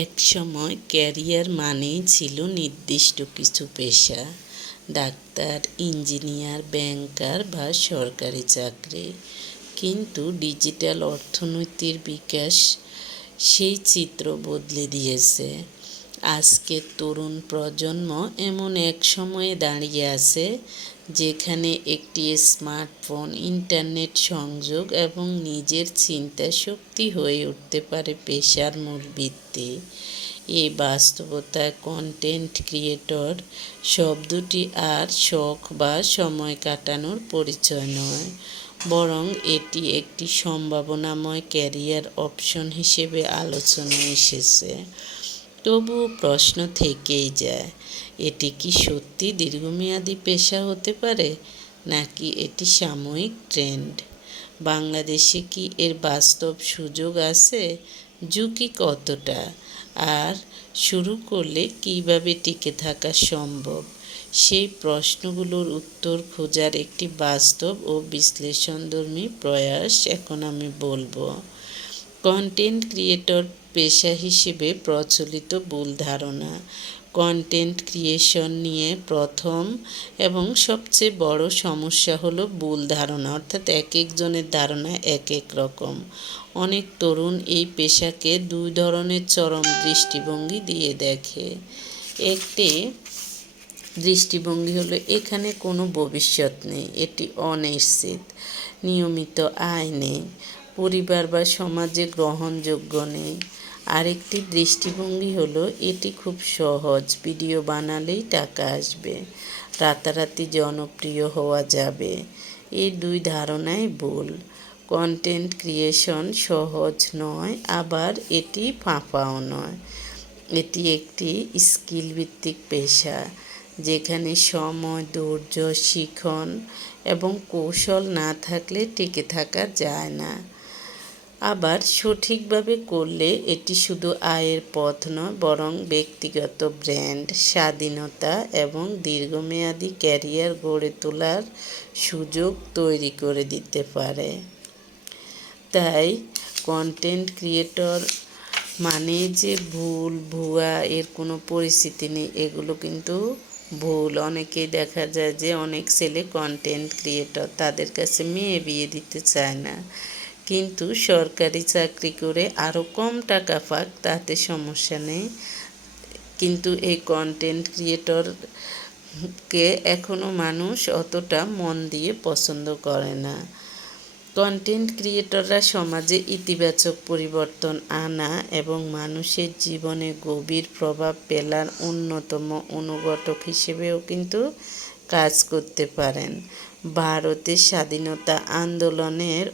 একসময় ক্যারিয়ার মানেই ছিল নির্দিষ্ট কিছু পেশা, ডাক্তার, ইঞ্জিনিয়ার, ব্যাংকার বা সরকারি চাকরি। কিন্তু ডিজিটাল অর্থনীতির বিকাশ সেই চিত্র বদলে দিয়েছে। আজকের তরুণ প্রজন্ম এমন এক সময়ে দাঁড়িয়ে আছে যেখানে একটি স্মার্টফোন, ইন্টারনেট সংযোগ এবং নিজের চিন্তা শক্তি হয়ে উঠতে পারে পেশার মূল ভিত্তি। এই বাস্তবতায় কন্টেন্ট ক্রিয়েটর শব্দটি আর শখ বা সময় কাটানোর পরিচয় নয়, বরং এটি একটি সম্ভাবনাময় ক্যারিয়ার অপশন হিসেবে আলোচনায় এসেছে। তবুও প্রশ্ন থেকেই যায়, এটি কি সত্যি দীর্ঘমেয়াদী পেশা হতে পারে, নাকি এটি সাময়িক ট্রেন্ড? বাংলাদেশে কি এর বাস্তব সুযোগ আছে? ঝুঁকি কতটা? আর শুরু করলে কীভাবে টিকে থাকা সম্ভব? সেই প্রশ্নগুলোর উত্তর খোঁজার একটি বাস্তব ও বিশ্লেষণধর্মী প্রয়াস এখন আমি বলবো। কন্টেন্ট ক্রিয়েটর পেশা হিসেবে প্রচলিত ভুল ধারণা। কন্টেন্ট ক্রিয়েশন নিয়ে প্রথম এবং সবচেয়ে বড় সমস্যা হলো ভুল ধারণা, অর্থাৎ এক একজনের ধারণা এক এক রকম। অনেক তরুণ এই পেশাকে দুই ধরনের চরম দৃষ্টিভঙ্গি দিয়ে দেখে। একটি দৃষ্টিভঙ্গি হলো এখানে কোনো ভবিষ্যৎ নেই, এটি অনিশ্চিত, নিয়মিত আয় নেই, পরিবার বা সমাজে গ্রহণযোগ্য নেই। আরেকটি দৃষ্টিভঙ্গি হলো এটি খুব সহজ, ভিডিও বানালেই টাকা আসবে, রাতারাতি জনপ্রিয় হওয়া যাবে। এই দুই ধারণাই ভুল। কন্টেন্ট ক্রিয়েশন সহজ নয়, আবার এটি ফাঁপাও নয়। এটি একটি স্কিল ভিত্তিক পেশা, যেখানে সময়, ধৈর্য, শিখন এবং কৌশল না থাকলে টিকে থাকা যায় না। আবার সঠিকভাবে করলে এটি শুধু আয়ের পথ নয়, বরং ব্যক্তিগত ব্র্যান্ড, স্বাধীনতা এবং দীর্ঘমেয়াদী ক্যারিয়ার গড়ে তোলার সুযোগ তৈরি করে দিতে পারে। তাই কন্টেন্ট ক্রিয়েটর মানে যে ভুল, ভুয়া, এর কোনো পরিস্থিতি নেই, এগুলো কিন্তু ভুল। অনেকেই দেখা যায় যে অনেক ছেলে কন্টেন্ট ক্রিয়েটর, তাদের কাছে মেয়ে বিয়ে দিতে চায় না, কিন্তু সরকারি চাকরি করে আরও কম টাকা পাক, তাতে সমস্যা নেই। কিন্তু এই কন্টেন্ট ক্রিয়েটরকে এখনও মানুষ অতটা মন দিয়ে পছন্দ করে না। কন্টেন্ট ক্রিয়েটররা সমাজে ইতিবাচক পরিবর্তন আনা এবং মানুষের জীবনে গভীর প্রভাব ফেলার অন্যতম অনুঘটক হিসেবেও কিন্তু কাজ করতে পারেন। ভারতের স্বাধীনতা আন্দোলনের